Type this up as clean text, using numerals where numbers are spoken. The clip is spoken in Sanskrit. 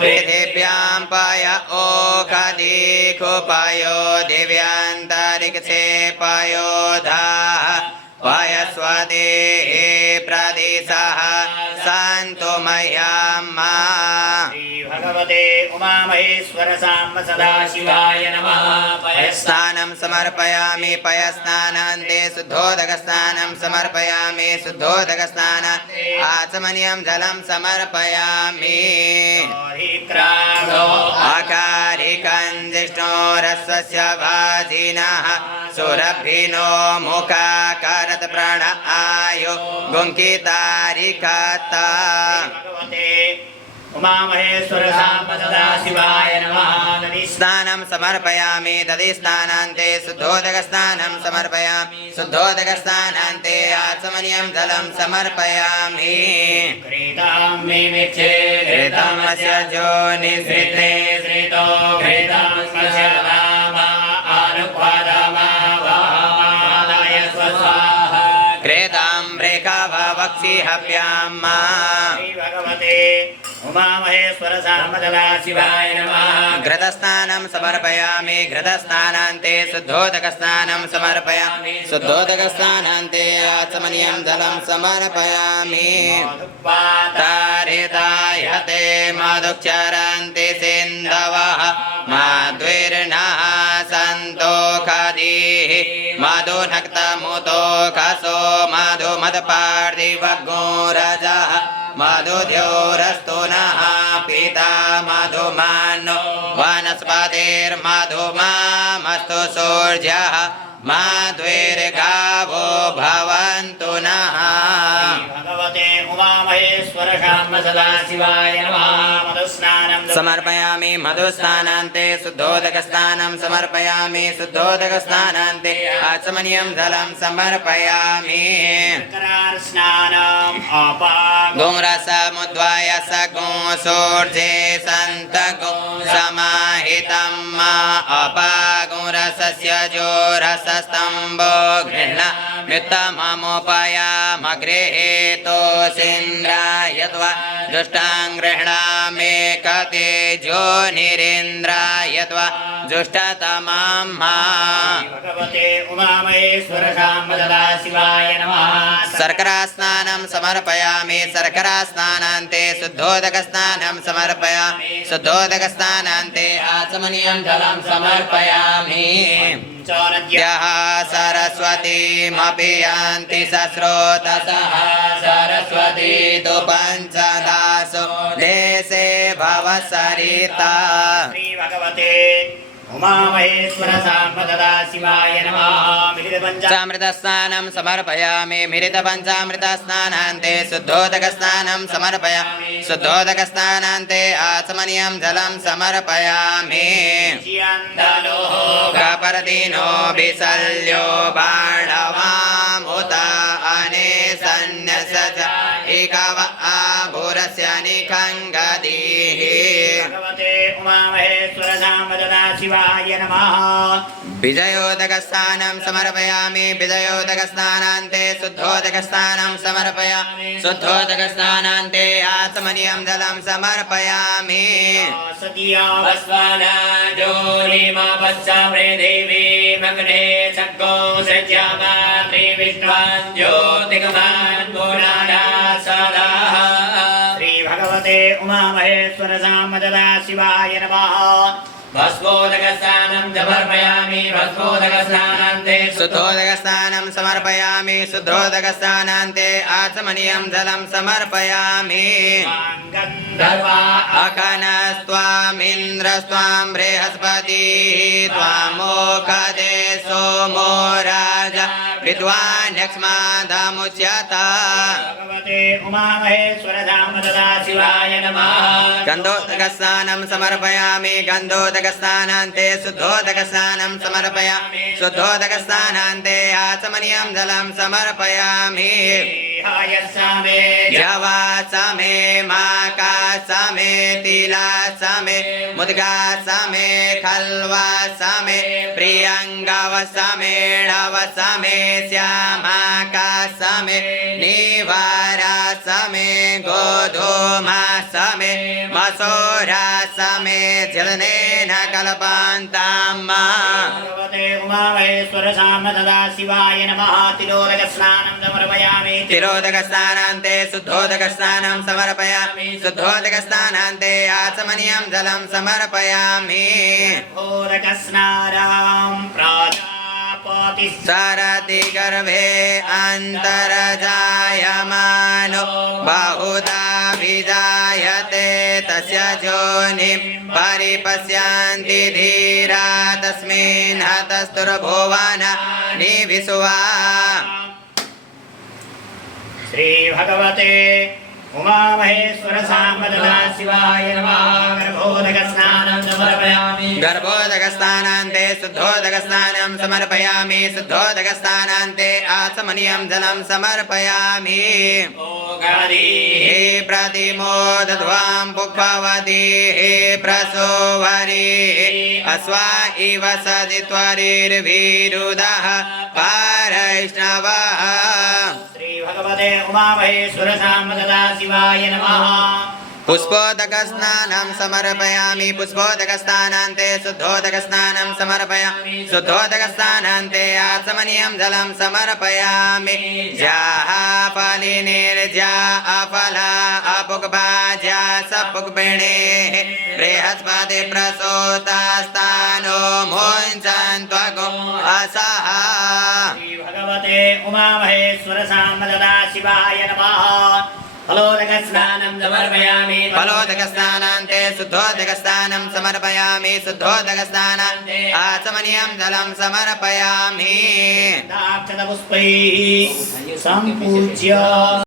पृथिव्यां पय ओखदिखुपयो दिव्यान्तरिक्षे पयोधाः पयस्वदेः प्रदिशः सन्तु मह्यम्। भगवते उमामहेश्वर साम्ब सदाशिवाय नमः। पयस्नानं समर्पयामि पयस्नानान्ते शुद्धोदकस्नानं समर्पयामि शुद्धोदकस्नानान्ते आचमनीयं जलं समर्पयामि। अकारिकं जिष्णोरस्वस्य भाजिनः सुरभिनो मुखाकरत प्रण आयु गुङ्कितारिकता। उमामहेश्वर साम्ब सदाशिवाय नमः। स्नानं समर्पयामि दधिस्नानान्ते शुद्धोदकस्नानं समर्पयामि शुद्धोदकस्नानान्ते आचमनीयं जलं समर्पयामि। घृतं मिमिच्छे घृतमस्य जोनिश्रिते श्रितो घृतमस्य नामा अनुपादमावामादाय स्वस्वाहा। घृतं रेखावक्षि हव्याम्। भगवते उमामहेश्वर साम्ब सदाशिवाय नमः। घृतस्नानं समर्पयामि घृतस्नानान्ते शुद्धोदकस्नानं समर्पयामि शुद्धोदकस्नानान्ते आचमनीयं जलं समर्पयामि। तारितायते मधुक्षरन्ति सिन्धवः माध्वीर्नः सन्तोषधीः मधुनक्तमुतोषसो मधुमदपार्थिवगोरजः मधुद्योरस्तु नः पिता मधुमानो वनस्पतिर्मधुमामस्तु सूर्यः मध्वीर्गावो भवन्तु नः। भगवते उमामहेश्वर साम्ब सदाशिवाय नमः। मधुस्नानं समर्पयामि मधुस्नानान्ते शुद्धोदकस्नानं समर्पयामि शुद्धोदकस्नानान्ते आचमनीयं जलं समर्पयामि। स्नानम् गुंरसमुद्वाय स गुंसूर्जे सन्तगुं समाहितं अपागुंरसस्य जोरसस्तम्भो गृह्णाम्युत्तममुपयामगृहीतोऽसीन्द्राय त्वा जुष्टां गृह्णामि कतेजो निरीन्द्राय त्वा जुष्टतमां भगवते उमामहेश्वर साम्ब सदाशिवाय नमः। शर्करास्नानं समर्पयामि शर्करास्नानान्ते शुद्धोदकस्नानं समर्पयामि शुद्धोदकस्नानान्ते आचमनीयं जलं समर्पयामि। नद्यः सरस्वतीमपि यान्ति सस्रोतसः सरस्वती तु पञ्चदासो देशे भवसरिता। भगवते उमामहेश्वर साम्ब सदाशिवाय नमः। मिलितपञ्चामृतस्नानं समर्पयामि मिलितपञ्चामृतस्नानान्ते शुद्धोदकस्नानं समर्पयामि शुद्धोदकस्नानान्ते आचमनीयं जलं समर्पयामि। कपर्दिनो विशल्यो बाणवामुत अनेसन्यसच इकव आभुरस्य निखङ्गदीः। भगवते उमामहेश्वर साम्ब सदाशिवाय नमः। विजयोदकस्नानं समर्पयामि विजयोदकस्नानान्ते शुद्धोदकस्नानं समर्पयामि शुद्धोदकस्नानान्ते आचमनीयं जलं समर्पयामि। देवी मग्ने सद्गो सज्जामात्रि विष्णुवान् ज्योतिगमान् गुणाना सदाः। श्री भगवते उमामहेश्वर साम्ब सदाशिवाय नमः। भस्मोदकस्नानं समर्पयामि भस्मोदकस्नानान्ते शुद्धोदकस्नानं समर्पयामि शुद्धोदकस्नानान्ते आचमनीयं जलं समर्पयामि। अखनस्त्वामिन्द्रस्त्वां बृहस्पतिः त्वामोखदे सोमो राजा विद्वान् यक्ष्मादमुच्यत। भगवते उमामहेश्वर साम्ब सदाशिवाय नमः। गन्धोदकस्नानं समर्पयामि गन्धोदकस्नानान्ते शुद्धोदकस्नानं समर्पयामि शुद्धोदकस्नानान्ते आचमनीयं जलं समर्पयामि। जवा समे माका समे तिल लीलासमे मुद्गासमे खल्वासमे प्रियङ्गवसमे णवसमे श्यामाकासमे निवारासमे गोधूमासमे मसूरासमे जलनेन कल्पान्ताम् भगवते उमामहेश्वर साम्ब तदा शिवाय नमः तिरोदकस्नानं समर्पयामि तिरोदकस्नानान्ते शुद्धोदकस्नानं समर्पयामि शुद्धोदकस्नानान्ते आचमनीयं जलं समर्पयामि भोदकस्नानां प्राजापति सरति गर्भे अन्तर्जायमानो बहुधा विजायते तस्य योनिं परिपश्यन्ति धीरा तस्मिन् हतस्तुर्भुवना निविशुवा श्री भगवते उमामहेश्वर साम्ब तदा शिवाय नमः गर्भोदकस्नानं समर्पयामि गर्भोदकस्नानान्ते शुद्धोदकस्नानं समर्पयामि शुद्धोदकस्नानान्ते आचमनीयं जलं समर्पयामि हे प्रतिमोदध्वां पुष्पवती हे प्रसोवरी अश्वा इव सदित्वरिर्वीरुदः पारैष्णवः श्री भगवते उमामहेश्वर साम्ब तदा शिवाय नमः पुष्पोदकस्नानं समर्पयामि पुष्पोदकस्नानान्ते शुद्धोदकस्नानं समर्पयामि शुद्धोदकस्नानान्ते आचमनीयं जलं समर्पयामि जाफलिनिर्जा अफला अपुग्भाज्या सपुग्बिणेः बृहस्पति प्रसूतास्तानो मुञ्चन्त्वगो असः श्री भगवते उमामहेश्वर साम्ब तदा शिवाय नमः फलोदकस्नानं समर्पयामि फलोदकस्नानान्ते शुद्धोदकस्नानं समर्पयामि शुद्धोदकस्नानान्ते आचमनीयं जलं समर्पयामि दाक्षतपुष्पैः सम्पूज्य